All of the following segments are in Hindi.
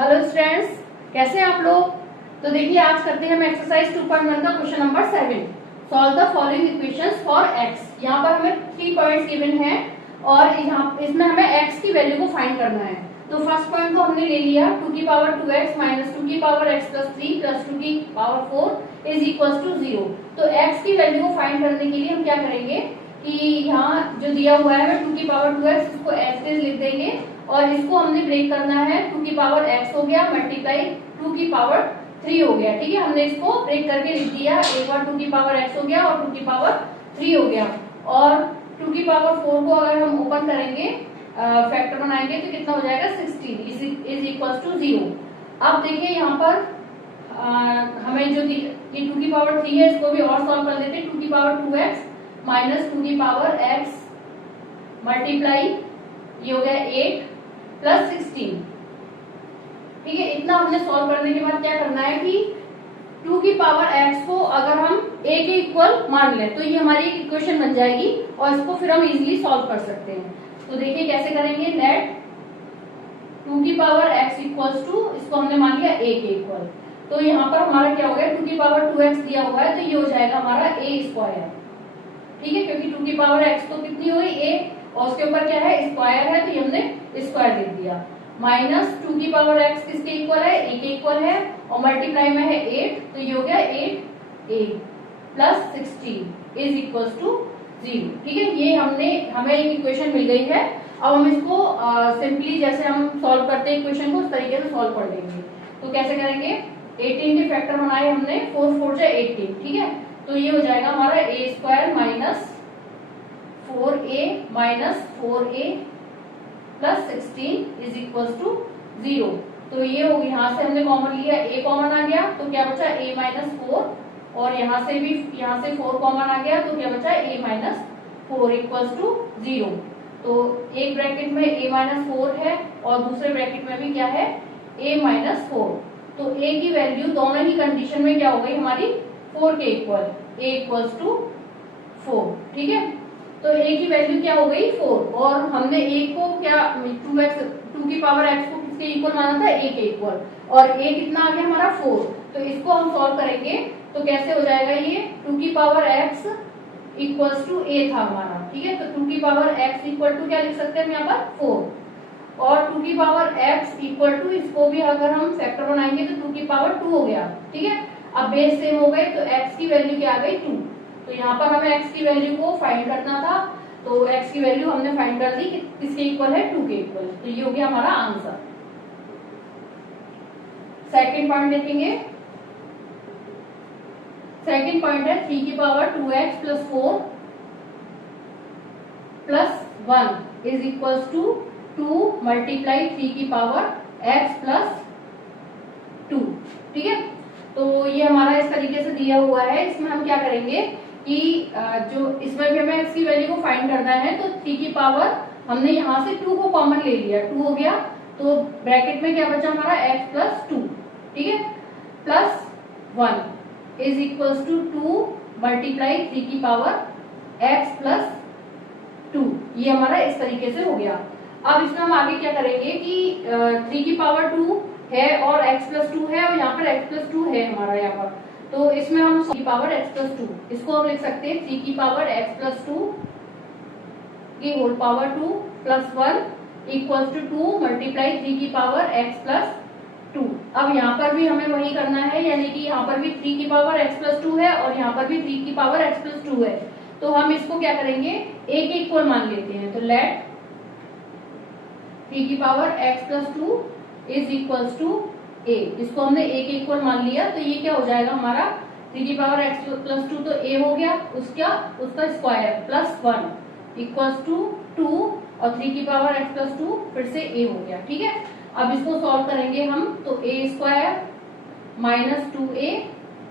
हेलो स्टूडेंट्स, कैसे हैं आप लोग। तो देखिए आज करते हैं हम एक्सरसाइज 2.1 का question number 7। Solve the following equations for x। यहाँ पर हमें 3 पॉइंट्स गिवन हैं और यहाँ इसमें हमें x की वैल्यू को फाइंड करना है। तो फर्स्ट पॉइंट को हमने ले लिया 2 की पावर 2x माइनस 2 की पावर x प्लस 3 प्लस 2 की पावर 4 इज इक्वल टू 0। तो x की वैल्यू को फाइंड करने के लिए हम क्या करेंगे कि यहाँ जो दिया हुआ है 2 की पावर 2x इसको एज इट इज लिख देंगे और इसको हमने ब्रेक करना है। 2 की पावर x हो गया मल्टीप्लाई 2 की पावर 3 हो गया। ठीक है, हमने इसको ब्रेक करके लिख दिया। एक बार 2 की पावर x हो गया और 2 की पावर 3 हो गया और 2 की पावर 4 को अगर हम ओपन करेंगे फैक्टर बनाएंगे तो कितना हो जाएगा 16 इज इक्वल टू 0। अब देखिए यहाँ पर हमें जो ये 2 की पावर 3 है इसको भी और सॉल्व कर लेते हैं। 2 की पावर 2x माइनस 2 की पावर x मल्टीप्लाई ये हो गया 8 प्लस 16। ठीक है, इतना हमने सॉल्व करने के बाद क्या करना है कि 2 की पावर x को अगर हम a के इक्वल मान लें तो ये हमारी एक इक्वेशन बन जाएगी और इसको फिर हम इजीली सॉल्व कर सकते हैं। तो देखिए कैसे करेंगे। लेट 2 की पावर x इक्वल्स टू, इसको हमने मान लिया a के इक्वल। तो यहाँ पर हमारा क्या हो गया 2 की पावर 2x दिया हुआ है तो ये हो जाएगा हमारा a स्क्वायर। ठीक है, क्योंकि 2 की पावर x तो कितनी हो गई a और उसके ऊपर क्या है स्क्वायर है तो ये हमने स्क्वायर लिख दिया। माइनस 2 की पावर x किसके इक्वल है a के इक्वल है और मल्टीप्लाई में है 8 तो ये हो गया 8a plus 16 is equal to 0। ठीक है, ये हमें एक इक्वेशन मिल गई है। अब हम इसको सिंपली जैसे हम सॉल्व करते हैं इक्वेशन को उस तरीके से सॉल्व कर लेंगे। तो कैसे करेंगे 18 के फैक्टर बनाए हमने 4 4 जा 18। ठीक है, तो ये हो जाएगा हमारा a square minus 4a minus 4a plus 16 is equal to 0। तो ये हो यहाँ से हमने कॉमन लिया a कॉमन आ गया तो क्या बचा a माइनस 4 और यहाँ से 4 कॉमन आ गया तो क्या बचा a माइनस 4 इक्वल टू 0। तो एक ब्रैकेट में a माइनस 4 है और दूसरे ब्रैकेट में भी क्या है a माइनस 4। तो a की वैल्यू दोनों ही कंडीशन में क्या हो गई हमारी 4 के इक्वल, a इक्वल्स टू 4। ठीक है, तो a की वैल्यू क्या हो गई 4 और हमने a को क्या 2 की पावर x को किसके इक्वल माना था a के इक्वल और a कितना आ गया हमारा 4। तो इसको हम सॉल्व करेंगे तो कैसे हो जाएगा ये 2 की power x equals to a था हमारा। ठीक है, तो 2 की पावर x इक्वल टू क्या लिख सकते हैं हम यहाँ पर 4 और 2 की पावर x इक्वल टू इसको भी अगर हम फैक्टर बनाएंगे तो 2 की पावर 2 हो गया। ठीक है, अब बेस सेम हो गए तो x की वैल्यू क्या आ गई 2। तो यहाँ पर हमें x की वैल्यू को फाइंड करना था तो x की वैल्यू हमने फाइंड कर दी किसके इक्वल है 2 के इक्वल। तो ये हो गया हमारा आंसर। सेकंड पॉइंट देखेंगे। सेकंड पॉइंट है 3 की power 2x plus 4 plus 1 is equal to 2 multiply 3 की पावर x प्लस 2। ठीक है, तो ये हमारा इस तरीके से दिया हुआ है। इसमें हम क्या करेंगे कि जो इसमें भी हमें x की वैल्यू को फाइंड करना है तो 3 की पावर हमने यहाँ से 2 को कॉमन ले लिया 2 हो गया तो ब्रैकेट में क्या बचा हमारा x प्लस 2। ठीक है, plus 1 is equals to 2 multiply 3 की पावर x प्लस 2। ये हमारा इस तरीके से हो गया। अब इसमें हम आगे क्या करेंगे कि 3 की पावर 2 है और x प्लस 2 है और यहाँ पर x प्लस 2 है हमारा यहाँ पर। तो इसमें हम 3 की पावर x प्लस 2 इसको हम लिख सकते हैं 3 की पावर x प्लस 2 की whole power 2 plus 1 equal to 2 multiply 3 की पावर x प्लस 2। अब यहाँ पर भी हमें वही करना है, यानी कि यहाँ पर भी 3 की पावर x प्लस 2 है और यहाँ पर भी 3 की पावर x प्लस 2 है। तो हम इसको क्या करेंगे a के इक्वल मान लेते हैं। तो लेट 3 की power x plus 2 is equals to a। इसको हमने a के इक्वल मान लिया तो ये क्या हो जाएगा हमारा 3 की पावर x प्लस 2 तो a हो गया उसका स्क्वायर प्लस 1 इक्वल्स टू 2 और 3 की पावर x प्लस 2 फिर से a हो गया। ठीक है, अब इसको सॉल्व करेंगे हम तो a square minus 2a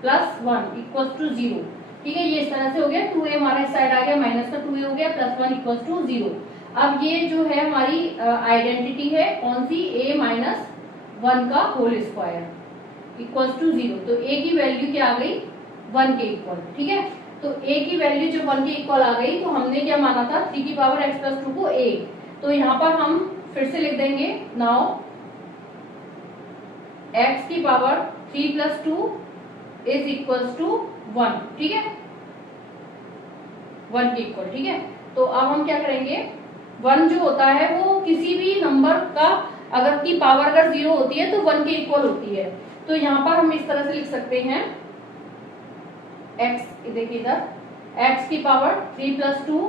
plus 1 equals to 0। ठीक है, ये इस तरह से हो गया 2a हमारा इस साइड आ गया माइनस का 2a हो गया प्लस 1 इक्वल्स टू 0। अब ये जो है हमारी आइडेंटिटी है कौन सी a माइनस 1 का होल स्क्वायर इक्वल्स टू 0। तो a की वैल्यू क्या आ गई 1 के इक्वल। ठीक है, तो a की वैल्यू जो 1 के इक्वल आ गई तो हमने क्या माना था 3 की पावर x प्लस 2 को a। तो यहाँ पर हम फिर से लिख देंगे नाउ x की power 3 plus 2 is equals to 1, ठीक है, 1 के इक्वल, ठीक है। तो अब हम क्या करेंगे, 1 जो होता है वो किसी भी नंबर का अगर की पावर अगर 0 होती है तो 1 के इक्वल होती है। तो यहाँ पर हम इस तरह से लिख सकते हैं x, देखिए इधर x की power 3 plus 2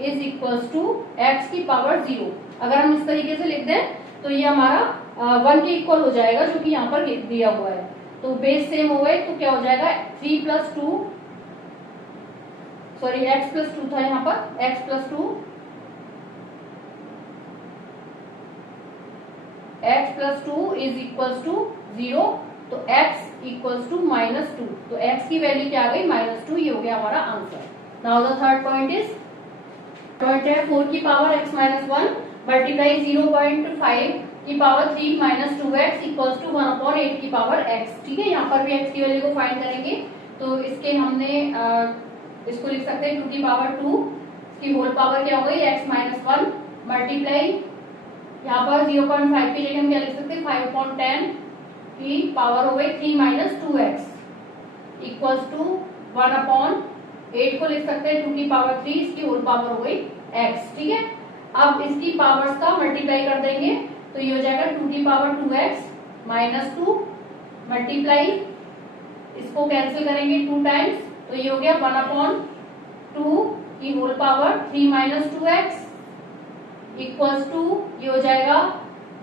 is equals to x की पावर 0। अगर हम इस तरीके से लिख दें तो ये हमारा 1 के इक्वल हो जाएगा, जो कि यहाँ पर दिया हुआ है। तो बेस सेम हो गए तो क्या हो जाएगा 3 प्लस 2, सॉरी x प्लस 2 था यहाँ पर, x plus 2 is equals to 0, तो x इक्वल्स टू -2, तो x की वैल्यू क्या आ गई -2, ये हो गया हमारा answer. Now the third point है 4 की पावर x माइनस 1 मल्टीप्लाई 0.5 की power 3 minus 2x equals to 1/8 की पावर x, ठीक है। यहाँ पर भी x की वैल्यू को फाइंड करेंगे, तो इसके हमने इसको लिख सकते हैं 2 की पावर 2, इसकी होल पावर क्या हो गई x माइनस 1 मल्टीप्लाई यहाँ पर 0.5 की जगह हम क्या लिख सकते हैं 5/10 की पावर हो गई 3 माइनस 2x इक्वल्स टू 1/8 को लिख सकते हैं 2 की पावर 3, इसकी होल पावर हो गई x, ठीक है। अब इसकी पावर्स का मल्टीप्लाई कर देंगे तो ये हो जाएगा 2 की पावर 2x माइनस 2 मल्टीप्लाई, इसको कैंसिल करेंगे 2 टाइम्स, तो ये हो गया 1/2 की whole power 3 minus 2x equals to ये हो जाएगा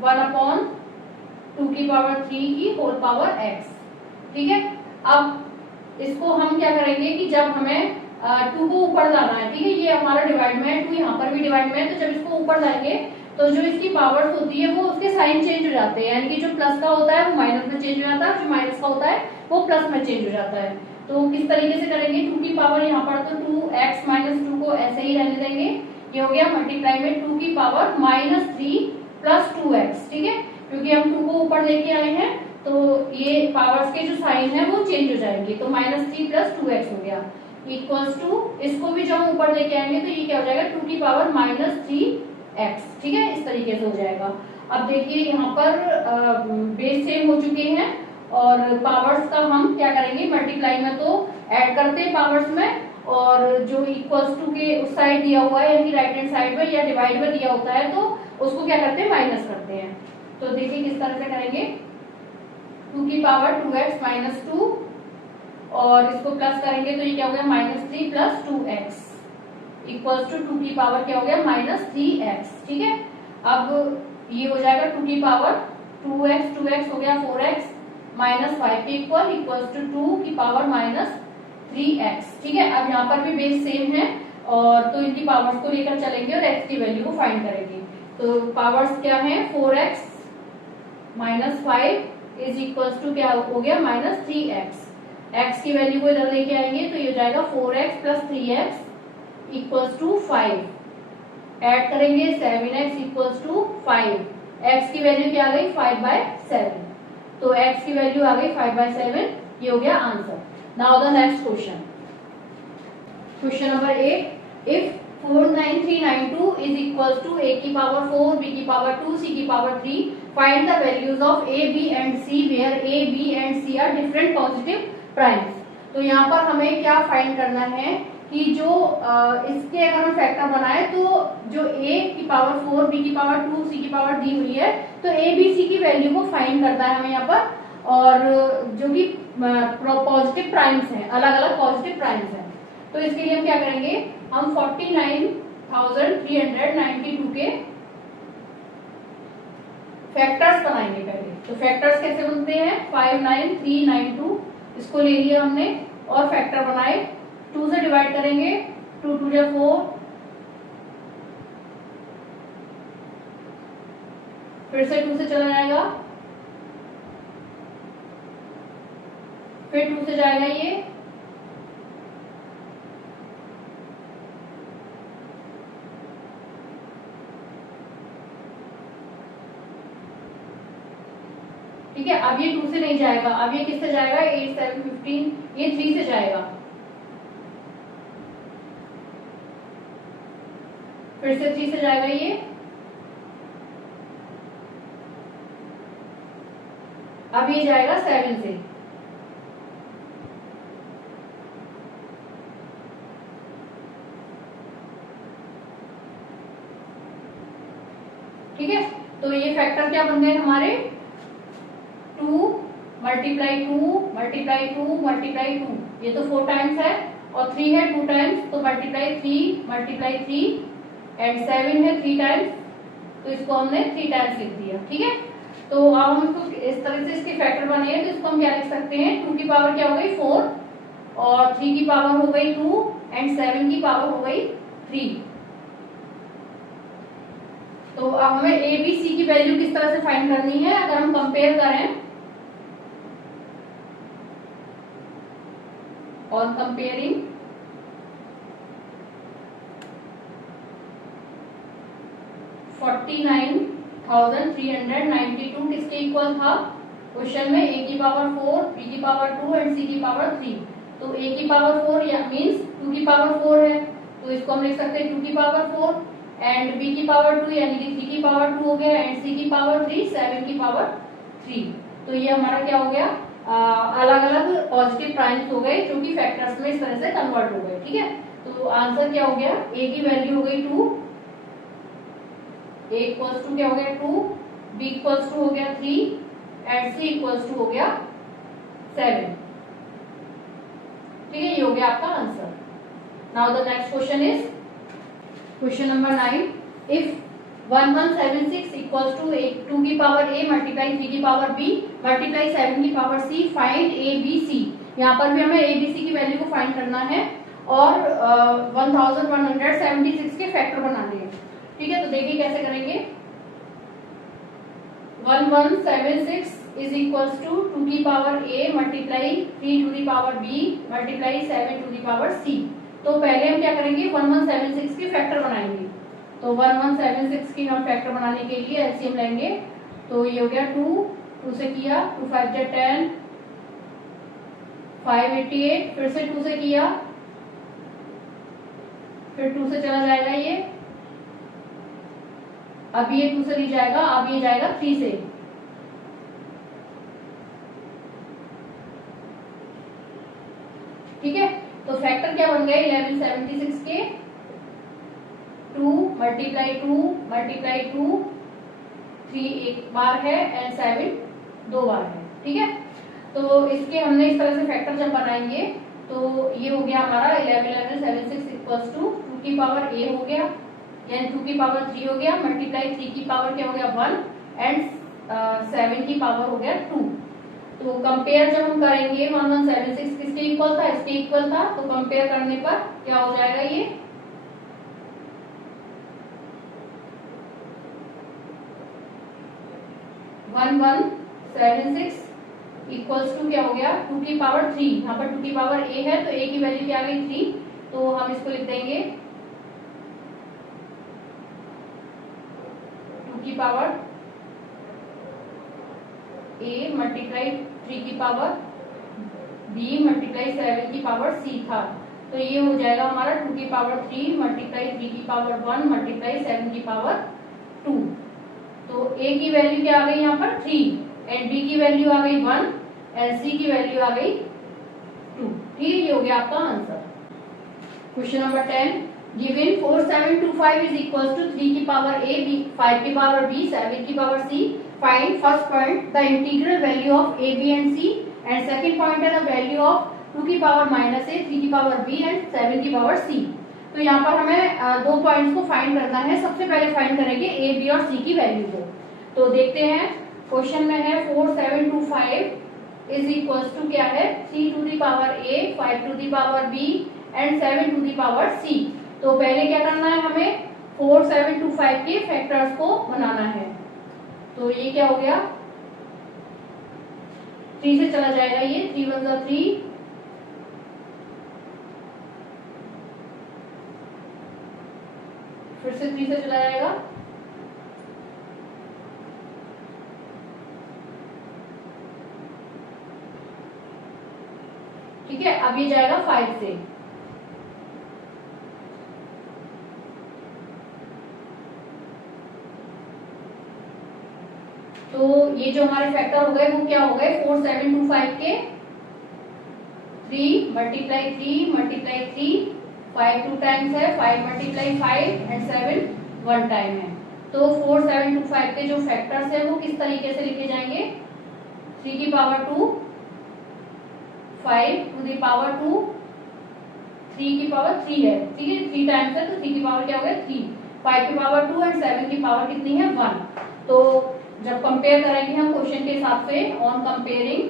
1/2 की पावर 3 की होल पावर x, ठीक है। अब इसको हम क्या करेंगे कि जब हमें 2 को ऊपर लाना है, ठीक है, ये हमारा डिवाइड में है 2, यहाँ पर भी डिवाइड में है, तो जब इसको ऊपर लाएंगे तो जो इसकी पावर्स होती है वो उसके साइन चेंज हो जाते हैं, यानी कि जो प्लस का होता है वो माइनस में चेंज हो जाता है, जो माइनस का होता है वो प्लस में चेंज हो जाता है। तो किस तरीके से करेंगे, 2 की पावर यहाँ पर तो 2x माइनस 2 को ऐसे ही रहने देंगे, ये हो गया मल्टीप्लाई में 2 की पावर -3 प्लस 2x, ठीक है, क्योंकि हम 2 को ऊपर लेके आए हैं तो ये पावर्स के जो साइन है वो चेंज हो जाएंगे, तो -3 प्लस 2x हो गया इक्वल्स टू, इसको भी जब हम ऊपर लेके आएंगे तो ये क्या हो जाएगा 2 की पावर -3x, ठीक है, इस तरीके से हो जाएगा। अब देखिए यहाँ पर बेस सेम हो चुके हैं और पावर्स का हम क्या करेंगे, मल्टीप्लाई में तो ऐड करते हैं पावर्स में, और जो इक्वल्स टू के उस साइड दिया हुआ है यानी राइट हैंड साइड में या डिवाइड में दिया होता है तो उसको क्या करते हैं माइनस करते हैं। तो देखिए किस तरह से करेंगे, 2 की पावर 2x माइनस 2 और इसको प्लस करेंगे तो ये क्या हो गया -3 प्लस 2x इक्वल्स टू 2 की पावर क्या हो गया -3x, ठीक है। अब ये हो जाएगा 2 की पावर 2x हो गया 4x -5 के इक्वल्स टू 2 की पावर -3x, ठीक है। अब यहाँ पर भी बेस सेम है और तो इनकी पावर्स को लेकर चलेंगे और x की वैल्यू को फाइंड करेंगे। तो पावर्स क्या है 4x -5 इज इक्वल्स टू क्या हो गया -3x, x की वैल्यू को इधर लेके आएंगे तो ये हो जाएगा 4x plus 3x equals to 5, add करेंगे 7x इक्वल्स टू 5, x की वैल्यू क्या आ गई 5/7, तो x की वैल्यू आ गई 5/7, ये हो गया answer. Now the next question number 8, if 49392 is equals to a की पावर 4, b की पावर 2, c की power 3, find the values of a, b and c where a, b and c are different positive primes। तो यहाँ पर हमें क्या फाइंड करना है कि जो इसके अगर हम फैक्टर बनाए तो जो a की पावर 4, b की पावर 2, c की पावर दी हुई है तो a, b, c की वैल्यू को फाइंड करना है हमें यहाँ पर, और जो कि पॉजिटिव प्राइम्स हैं, अलग अलग पॉजिटिव प्राइम्स हैं। तो इसके लिए हम क्या करेंगे, हम 49,392 के फैक्टर्स बनाएंगे पहले। तो फैक्टर्स कैसे बनते हैं, 59392 इसको ले लिया हमने और फैक्टर बनाए, 2 से डिवाइड करेंगे, 2 2 जा 4, फिर से 2 से चला जाएगा, फिर 2 से जाएगा ये, ठीक है। अब ये 2 से नहीं जाएगा, अब ये किससे जाएगा 8 7 15, ये 3 से जाएगा, फिर से 3 से जाएगा ये, अब ये जाएगा 7 से, ठीक है। तो ये फैक्टर क्या बन गए हमारे 2 मल्टीप्लाई 2 मल्टीप्लाई 2 मल्टीप्लाई 2, ये तो 4 टाइम्स है और 3 है 2 टाइम्स, तो मल्टीप्लाई 3 मल्टीप्लाई 3 एंड 7 है 3 टाइम्स, तो इसको हमने 3 टाइम्स लिख दिया, ठीक है। तो अब हम इसको इस तरह से इसके फैक्टर बने हैं, तो इसको हम क्या लिख सकते हैं, 2 की पावर क्या हो गई 4 और 3 की पावर हो गई 2 एंड 7 की पावर हो गई 3। तो अब हमें ए बी सी की वैल्यू किस तरह से फाइंड करनी है, अगर हम कंपेयर करें और कंपेयरिंग $49,392 किसके इक्वल था क्वेश्चन में, ए की पावर 4 बी की पावर 2 एंड सी की पावर 3। तो ए की पावर 4 या मींस 2 की पावर 4 है, तो इसको हम लिख सकते हैं 2 की पावर 4 एंड बी की पावर 2 यानी कि 3 की पावर 2 हो गया एंड सी की पावर 3 7 की पावर 3। तो ये हमारा क्या हो गया, अलग अलग पॉजिटिव प्राइम्स हो गए जो कि फैक्टर्स में इस तरह से कन्वर्ट हो गए, ठीक है। तो आंसर क्या हो गया, ए की वैल्यू हो गई 2, ए इक्वल्स टू क्या हो गया 2, बी इक्वल्स टू हो गया 3 एंड सी इक्वल्स टू हो गया 7, ठीक है। ये हो गया आपका answer. Now the next question is question number 9, if 1176 equals to 2 की पावर a मल्टीप्लाई 3 की पावर b मल्टीप्लाई 7 की power c, find a b c। यहाँ पर भी हमें a b c की वैल्यू को फाइंड करना है और 1176 के फैक्टर बनाने हैं, ठीक है। तो देखिए कैसे करेंगे, 1176 इज इक्वल्स टू 2 की power a multiply 3 to the power b multiply 7 to the power c। तो पहले हम क्या करेंगे, 1176 के फैक्टर बनाएंगे। तो 1176 की हम फैक्टर बनाने के लिए एलसीएम लेंगे, तो ये हो गया 2 से किया 2 5 10 588, फिर से 2 से किया, फिर 2 से चला जाएगा ये, अब ये 2 से नहीं जाएगा, अब ये जाएगा 3 से, ठीक है। तो फैक्टर क्या बन गए 1176 के 2 मल्टीप्लाई 2 मल्टीप्लाई 2, 3 एक बार है एंड 7 दो बार है, ठीक है। तो इसके हमने इस तरह से फैक्टर जब बनाएंगे तो ये हो गया हमारा 1176 इक्वल्स टू 2 की पावर a हो गया यानी 2 की पावर 3 हो गया मल्टीप्लाई 3 की पावर क्या हो गया 1 एंड 7 की पावर हो गया 2। तो कंपेयर जब हम करेंगे 1176 किसके इक्वल था, इसके इक्वल था, तो कंपेयर करने पर क्या हो जाएगा ये 1176 इक्वल्स टू क्या हो गया 2 की पावर 3, यहाँ पर 2 की पावर a है तो a की वैल्यू क्या आ गई 3, तो हम इसको लिख देंगे 2 की पावर a मल्टीप्लाई 3 की पावर b मल्टीप्लाई 7 की पावर c था। तो ये हो जाएगा हमारा 2 की पावर 3 मल्टीप्लाई 3 की पावर 1 मल्टीप्लाई 7 की पावर 2। तो a की वैल्यू क्या आ गई यहाँ पर 3 एंड b की वैल्यू आ गई 1 एंड c की वैल्यू आ गई 2, ठीक है। ये हो गया आपका आंसर। Question number 10, given 4725 is equals to 3 की पावर a, 5 की पावर b, 7 की power c, find first point the integral value of a, b and c and second point है द वैल्यू ऑफ 2 की पावर माइनस a, 3 की पावर b एंड 7 की पावर c। तो यहाँ पर हमें दो पॉइंट्स को फाइंड करना है। सबसे पहले फाइंड करेंगे a, b और c की वैल्यू को। तो देखते हैं क्वेश्चन में है 4725 इज इक्वल्स टू क्या है 3 to the power a, 5 to the power b and 7 to the power c। तो पहले क्या करना है हमें 4725 के फैक्टर्स को बनाना है। तो ये क्या हो गया 3 से चला जाएगा ये 3 1 जा 3, फिर से 3 से चला जाएगा, ठीक है। अब ये जाएगा 5 से, तो ये जो हमारे फैक्टर हो गए वो क्या हो गए, 4725 के 3 मल्टीप्लाई 3 मल्टीप्लाई 3, 5 2 टाइम्स है, 5 मल्टीप्लाई 5 एंड 7 1 टाइम है। तो 4725 के जो फैक्टर्स है वो किस तरीके से लिखे जाएंगे, 3 की पावर 2, 5 टू द पावर 2, 3 की पावर 3 है, ठीक है 3 टाइम्स है तो 3 की पावर क्या हो गया 3, 5 की पावर 2 एंड 7 की पावर कितनी है 1। तो जब कंपेयर करेंगे हम क्वेश्चन के हिसाब से, ऑन कंपेयरिंग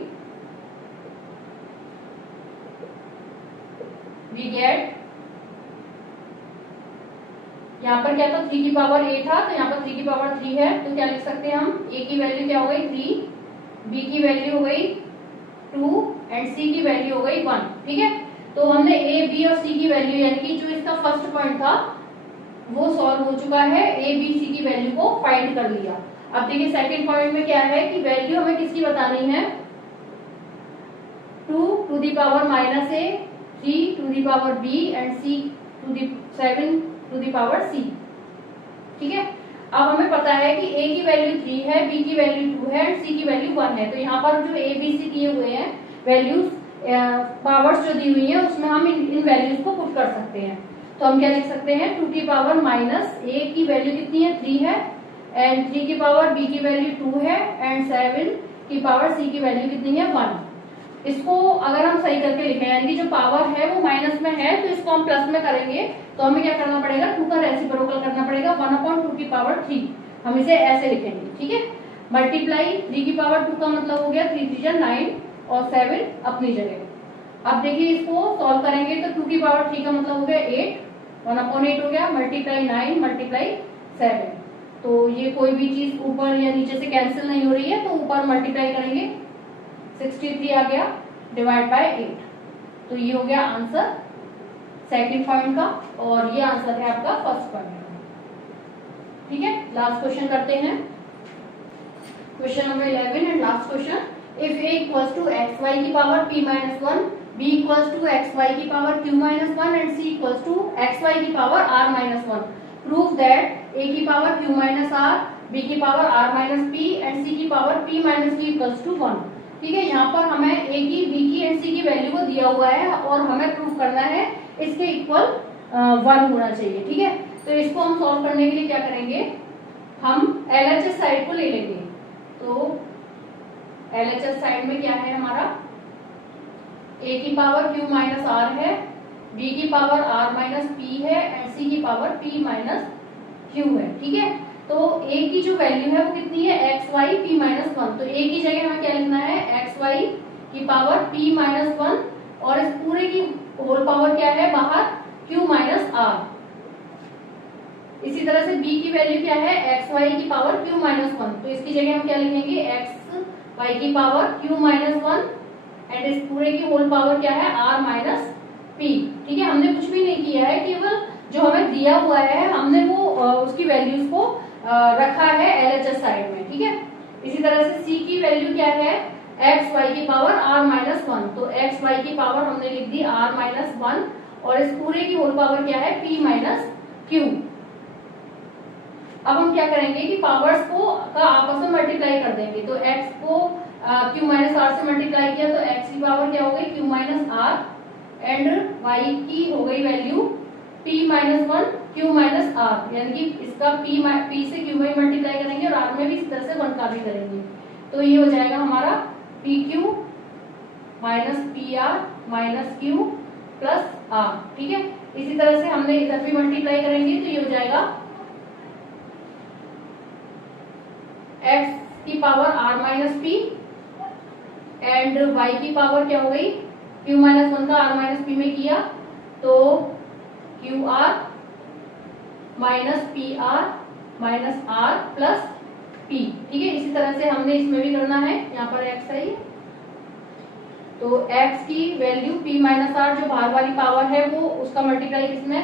वी गेट, यहाँ पर क्या था 3 की पावर a था तो यहाँ पर 3 की पावर 3 है, तो क्या लिख सकते हैं हम, a की वैल्यू क्या हो गई 3, b की वैल्यू हो गई 2 एंड c की वैल्यू हो गई 1, ठीक है। तो हमने a b और c की वैल्यू यानी कि जो इसका फर्स्ट पॉइंट था वो सॉल्व हो चुका है, a b c की वैल्यू को फाइंड कर लिया। अब देखिए सेकंड पॉइंट में क्या है कि वैल्यू हमें किसकी बतानी है, 2 to the power minus a, 3 to the power b and c to the 7 to the power c, ठीक है। अब हमें पता है कि a की वैल्यू 3 है, b की वैल्यू 2 है एंड c की वैल्यू 1 है। तो यहाँ पर जो a b c दिए हुए हैं वैल्यूज, पावर्स जो दी हुई है उसमें हम इन वैल्यूज को पुट कर सकते हैं। तो हम क्या लिख सकते हैं, 2 की पावर माइनस a की वैल्यू कितनी है 3 है एंड 3 की पावर b की वैल्यू 2 है एंड 7 की पावर c की वैल्यू कितनी है 1। इसको अगर हम सही करके लिखें यानी कि जो पावर है वो माइनस में है तो इसको हम प्लस में करेंगे, तो हमें क्या करना पड़ेगा, 2 का रेसिप्रोकल करना पड़ेगा, 1/2 की पावर 3, हम इसे ऐसे लिखेंगे, ठीक है। मल्टीप्लाई 3 की पावर 2 का मतलब हो गया 3 3 9 और 7 अपनी जगह। अब देखिए इसको सॉल्व करेंगे तो 2 की पावर 3 का मतलब हो गया 8, 1/8 हो गया, मल्टीप्लाई 9 मल्टीप्लाई 7, तो ये कोई भी चीज ऊपर या नीचे से कैंसिल नहीं हो रही है तो ऊपर मल्टीप्लाई करेंगे 63 आ गया डिवाइड बाय 8। तो ये हो गया आंसर सेकंड पॉइंट का और ये आंसर है आपका फर्स्ट पॉइंट का, ठीक है। लास्ट क्वेश्चन करते हैं, question number 11 and last question. If a equals to xy की power p minus 1, b equals to xy की power q minus 1 and c equals to xy की power r minus 1, prove that a की power q minus r, b की power r minus p and c की power p minus q equals to 1, ठीक है। यहाँ पर हमें a की, b की एंड c की वैल्यू को दिया हुआ है और हमें प्रूव करना है इसके इक्वल 1 होना चाहिए, ठीक है। तो इसको हम सॉल्व करने के लिए क्या करेंगे, हम LHS साइड को ले लेंगे। तो LHS साइड में क्या है हमारा, a की पावर q माइनस r है, b की पावर r माइनस p है एंड c की पावर p माइनस q है, ठीक है। तो a की जो वैल्यू है वो कितनी है xy p माइनस 1, तो a की जगह हमें क्या लिखना है xy की पावर p माइनस 1 और इस पूरे की होल पावर क्या है बाहर q माइनस r। इसी तरह से b की वैल्यू क्या है xy की पावर q माइनस 1, तो इसकी जगह हम क्या लिखेंगे xy की पावर q माइनस 1 एंड इस पूरे की होल पावर क्या है r माइनस p, ठीक है। हमने कुछ भी नहीं किया है, केवल जो हमें दिया हुआ है हमने वो उसकी वैल्यूज को रखा है LHS साइड में, ठीक है। इसी तरह से c की वैल्यू क्या है xy की पावर r माइनस 1, तो xy की पावर हमने लिख दी r माइनस 1 और इस पूरे की होल पावर क्या है p माइनस q। अब हम क्या करेंगे कि पावर्स को का आपस में मल्टीप्लाई कर देंगे, तो x को q माइनस r से मल्टीप्लाई किया तो x की पावर क्या हो गई q minus r and y की हो गई value p minus 1 q minus r, यानी कि इसका p से q में मल्टीप्लाई करेंगे और r में भी इस तरह से 1 का भी करेंगे, तो ये हो जाएगा हमारा pq minus pr minus q plus r, ठीक है। इसी तरह से हमने इधर भी मल्टीप्लाई करेंगे तो ये हो जाएगा x की power r minus p and y की पावर क्या हो गई q माइनस 1 का r माइनस p में किया तो qr minus pr minus r plus p, ठीक है। इसी तरह से हमने इसमें भी करना है, यहाँ पर x है तो x की वैल्यू p माइनस r जो बाहर वाली पावर है वो उसका मल्टीप्लाई इसमें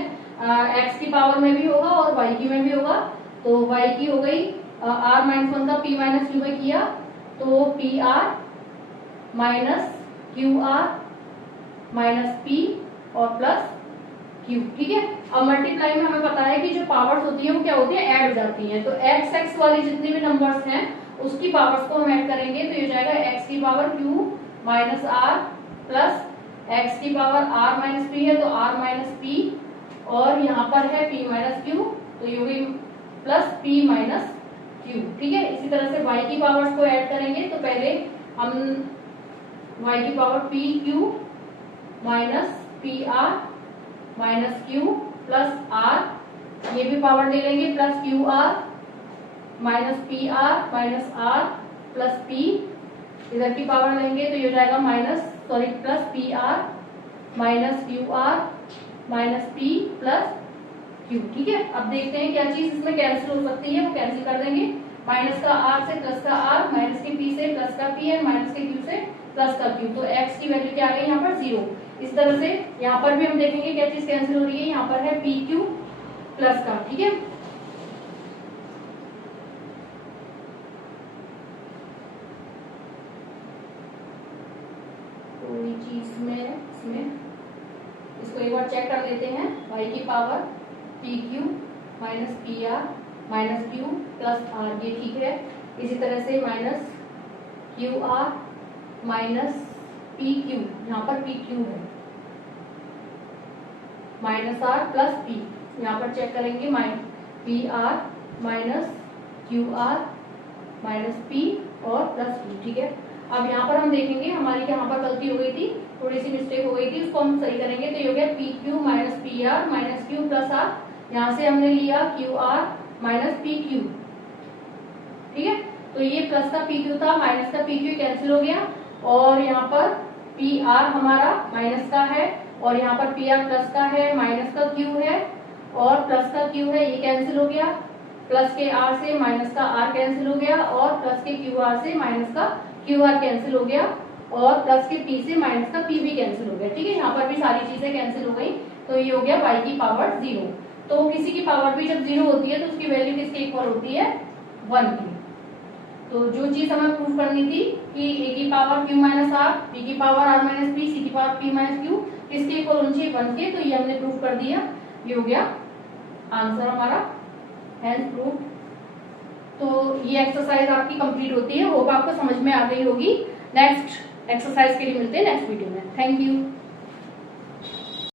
x की पावर में भी होगा और y की में भी होगा, तो y की हो गई r माइनस 1 का p माइनस q में किया तो pr minus qr minus p और प्लस q, ठीक है। अब मल्टीप्लाई में हमें पता है कि जो पावर्स होती है वो क्या होती है ऐड हो जाती हैं, तो x x वाली जितनी भी नंबर्स हैं उसकी पावर्स को हम ऐड करेंगे तो ये हो जाएगा x की power q minus r plus x की पावर r माइनस p है तो r माइनस p, और यहाँ पर है p माइनस q तो ये होगी प्लस p माइनस q। ठीक है, इसी तरह से y की पावर्स को ऐड करेंगे तो पहले हम y की power p q minus p r minus q plus r, ये भी पावर ले लेंगे, plus q r minus p r minus r plus p, इधर की पावर लेंगे तो ये हो जाएगा plus p r minus q r minus p plus q. ठीक है, अब देखते हैं क्या चीज इसमें कैंसिल हो सकती है, वो कैंसिल कर देंगे। माइनस का आर से प्लस का आर, माइनस के पी से प्लस का पी है, माइनस के क्यू से प्लस का क्यू, तो एक्स की वैल्यू क्या आ गई यहाँ पर 0। इस तरह से यहाँ पर भी हम देखेंगे क्या चीज कैंसिल हो रही है, यहाँ पर है पी क्यू प्लस का। ठीक है, कोई चीज में इसमें इसको एक बार चेक कर लेते हैं। y की power p q minus p r minus q plus r, ये ठीक है। इसी तरह से minus q r minus p q, यहाँ पर पी क्यू है, माइनस आर प्लस पी, यहाँ पर चेक करेंगे p r minus q r minus p और प्लस पी। ठीक है, अब यहाँ पर हम देखेंगे हमारी यहाँ पर गलती हो गई थी, थोड़ी सी मिस्टेक हो गई थी, उसको हम सही करेंगे तो ये हो गया p q minus p r minus q plus r, यहाँ से हमने लिया q r minus p q. ठीक है, तो ये प्लस का पी क्यू था, माइनस का पी क्यू कैंसिल हो गया, और यहाँ पर पी आर हमारा माइनस का है और यहाँ पर पी आर प्लस का है, माइनस का क्यू है और प्लस का क्यू है, ये कैंसिल हो गया। प्लस के आर से माइनस का आर कैंसिल हो गया और प्लस के क्यू आर से माइनस का क्यू आर कैंसिल हो गया और प्लस के पी से माइनस का पी भी कैंसिल हो गया। ठीक है, यहाँ पर भी सारी चीजें कैंसिल हो गई, तो ये हो गया y की पावर 0। तो किसी की पावर भी जब 0 होती है तो उसकी वैल्यू किसके इक्वल होती है, 1 की। तो जो चीज हमें प्रूव करनी थी कि a की power q minus r, b की power r minus p, c की पावर p माइनस क्यू किसके इक्वल होनी चाहिए, 1 के, तो ये हमने प्रूव कर दिया, ये हो गया आंसर हमारा, हेंस प्रूव। तो ये एक्सरसाइज आपकी कंप्लीट होती है, होप आपको समझ में आ गई होगी। नेक्स्ट एक्सरसाइज के लिए मिलते हैं नेक्स्ट वीडियो में। Thank you.